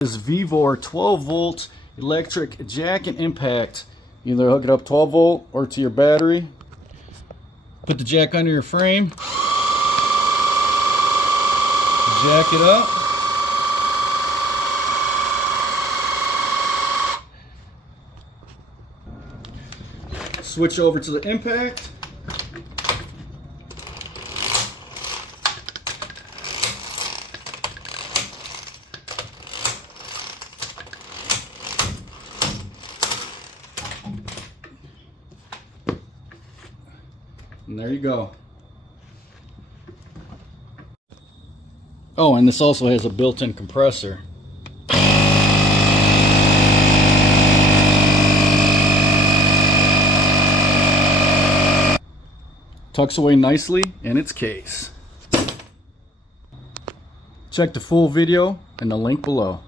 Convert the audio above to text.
This VEVOR 12 volt electric jack and impact. Either hook it up 12 volt or to your battery. Put the jack under your frame. Jack it up. Switch over to the impact. And there you go. Oh, and this also has a built-in compressor. Tucks away nicely in its case. Check the full video in the link below.